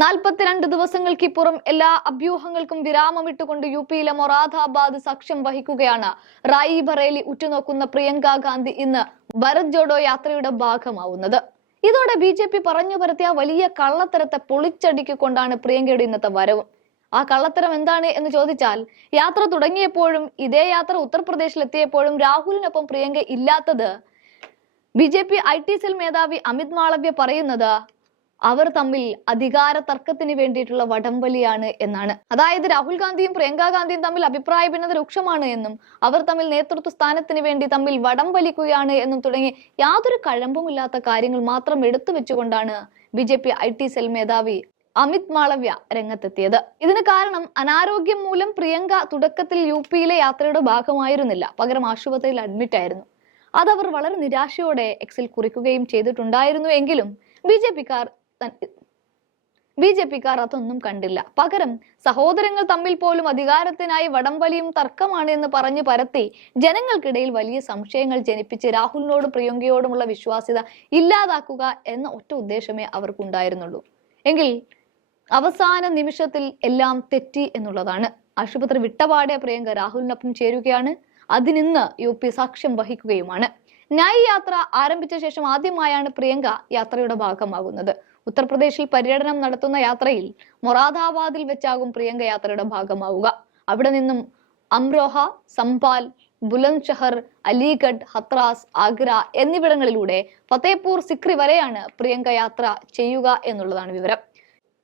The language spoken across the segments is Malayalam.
നാൽപ്പത്തിരണ്ട് ദിവസങ്ങൾക്കിപ്പുറം എല്ലാ അഭ്യൂഹങ്ങൾക്കും വിരാമമിട്ടുകൊണ്ട് യു പിയിലെ മൊറാദാബാദ് സാക്ഷ്യം വഹിക്കുകയാണ്. റായി ബറേലി ഉറ്റുനോക്കുന്ന പ്രിയങ്ക ഗാന്ധി ഇന്ന് ഭരത് ജോഡോ യാത്രയുടെ ഭാഗമാവുന്നത്. ഇതോടെ ബി ജെ പി പറഞ്ഞു പരത്തിയ വലിയ കള്ളത്തരത്തെ പൊളിച്ചടുക്കിക്കൊണ്ടാണ് പ്രിയങ്കയുടെ ഇന്നത്തെ വരവും. ആ കള്ളത്തരം എന്താണ് എന്ന് ചോദിച്ചാൽ യാത്ര തുടങ്ങിയപ്പോഴും ഇതേ യാത്ര ഉത്തർപ്രദേശിൽ എത്തിയപ്പോഴും രാഹുലിനൊപ്പം പ്രിയങ്ക ഇല്ലാത്തത് B J P I T cell മേധാവി അമിത് മാളവ്യ പറയുന്നത് അവർ തമ്മിൽ അധികാര തർക്കത്തിന് വേണ്ടിയിട്ടുള്ള വടംവലിയാണ് എന്നാണ്. അതായത് രാഹുൽ ഗാന്ധിയും പ്രിയങ്ക ഗാന്ധിയും തമ്മിൽ അഭിപ്രായ ഭിന്നത രൂക്ഷമാണ് എന്നും അവർ തമ്മിൽ നേതൃത്വ സ്ഥാനത്തിന് വേണ്ടി തമ്മിൽ വടം വലിക്കുകയാണ് എന്നും തുടങ്ങി യാതൊരു കഴമ്പുമില്ലാത്ത കാര്യങ്ങൾ മാത്രം എടുത്തു വെച്ചുകൊണ്ടാണ് B J P I T cell മേധാവി അമിത് മാളവ്യ രംഗത്തെത്തിയത്. ഇതിന് കാരണം അനാരോഗ്യം മൂലം പ്രിയങ്ക തുടക്കത്തിൽ യു പിയിലെ യാത്രയുടെ ഭാഗമായിരുന്നില്ല. പകരം ആശുപത്രിയിൽ അഡ്മിറ്റ് ആയിരുന്നു. അതവർ വളരെ നിരാശയോടെ എക്സിൽ കുറിക്കുകയും ചെയ്തിട്ടുണ്ടായിരുന്നു എങ്കിലും ബി ജെ പിക്കാർ ബി ജെ പിക്കാർ അതൊന്നും കണ്ടില്ല. പകരം സഹോദരങ്ങൾ തമ്മിൽ പോലും അധികാരത്തിനായി വടംവലിയും തർക്കമാണ് എന്ന് പറഞ്ഞു പരത്തി ജനങ്ങൾക്കിടയിൽ വലിയ സംശയങ്ങൾ ജനിപ്പിച്ച് രാഹുലിനോടും പ്രിയങ്കയോടുമുള്ള വിശ്വാസ്യത ഇല്ലാതാക്കുക എന്ന ഒറ്റ ഉദ്ദേശമേ അവർക്കുണ്ടായിരുന്നുള്ളൂ. എങ്കിൽ അവസാന നിമിഷത്തിൽ എല്ലാം തെറ്റി എന്നുള്ളതാണ്. ആശുപത്രി വിട്ടപാടെ പ്രിയങ്ക രാഹുലിനൊപ്പം ചേരുകയാണ്. അതിനിന്ന് യു പി സാക്ഷ്യം വഹിക്കുകയുമാണ്. ന്യായ് യാത്ര ആരംഭിച്ച ശേഷം ആദ്യമായാണ് പ്രിയങ്ക യാത്രയുടെ ഭാഗമാകുന്നത്. ഉത്തർപ്രദേശിൽ പര്യടനം നടത്തുന്ന യാത്രയിൽ മൊറാദാബാദിൽ വെച്ചാകും പ്രിയങ്ക യാത്രയുടെ ഭാഗമാവുക. അവിടെ നിന്നും അമ്രോഹ സംപാൽ ബുലന്ദ് അലിഗഡ് ഹത്രാസ് ആഗ്ര എന്നിവിടങ്ങളിലൂടെ ഫത്തേപൂർ സിക്രി വരെയാണ് പ്രിയങ്ക യാത്ര ചെയ്യുക എന്നുള്ളതാണ് വിവരം.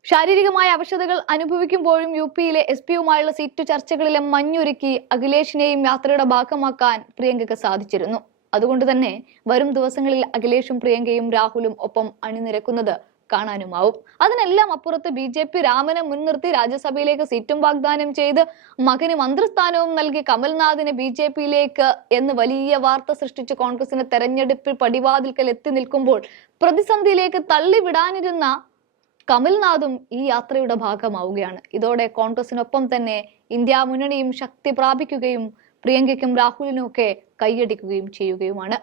ശാരീരികമായ അവശതകൾ അനുഭവിക്കുമ്പോഴും യു പിയിലെ എസ് പിയുമായുള്ള സീറ്റ് ചർച്ചകളിലെ മഞ്ഞുരുക്കി അഖിലേഷിനെയും യാത്രയുടെ ഭാഗമാക്കാൻ പ്രിയങ്കയ്ക്ക് സാധിച്ചിരുന്നു. അതുകൊണ്ട് തന്നെ വരും ദിവസങ്ങളിൽ അഖിലേഷും പ്രിയങ്കയും രാഹുലും ഒപ്പം അണിനിരക്കുന്നത് കാണാനുമാവും. അതിനെല്ലാം അപ്പുറത്ത് ബി ജെ പി രാമനെ മുൻനിർത്തി രാജ്യസഭയിലേക്ക് സീറ്റും വാഗ്ദാനം ചെയ്ത് മകന് മന്ത്രിസ്ഥാനവും നൽകി കമൽനാഥിനെ ബി ജെ പിയിലേക്ക് എന്ന് വലിയ വാർത്ത സൃഷ്ടിച്ച് കോൺഗ്രസിന് തെരഞ്ഞെടുപ്പിൽ പടിവാതിൽക്കൽ എത്തി നിൽക്കുമ്പോൾ പ്രതിസന്ധിയിലേക്ക് തള്ളിവിടാനിരുന്ന കമൽനാഥും ഈ യാത്രയുടെ ഭാഗമാവുകയാണ്. ഇതോടെ കോൺഗ്രസിനൊപ്പം തന്നെ ഇന്ത്യ മുന്നണിയും ശക്തി പ്രാപിക്കുകയും പ്രിയങ്കയ്ക്കും രാഹുലിനും ഒക്കെ കൈയടിക്കുകയും ചെയ്യുകയുമാണ്.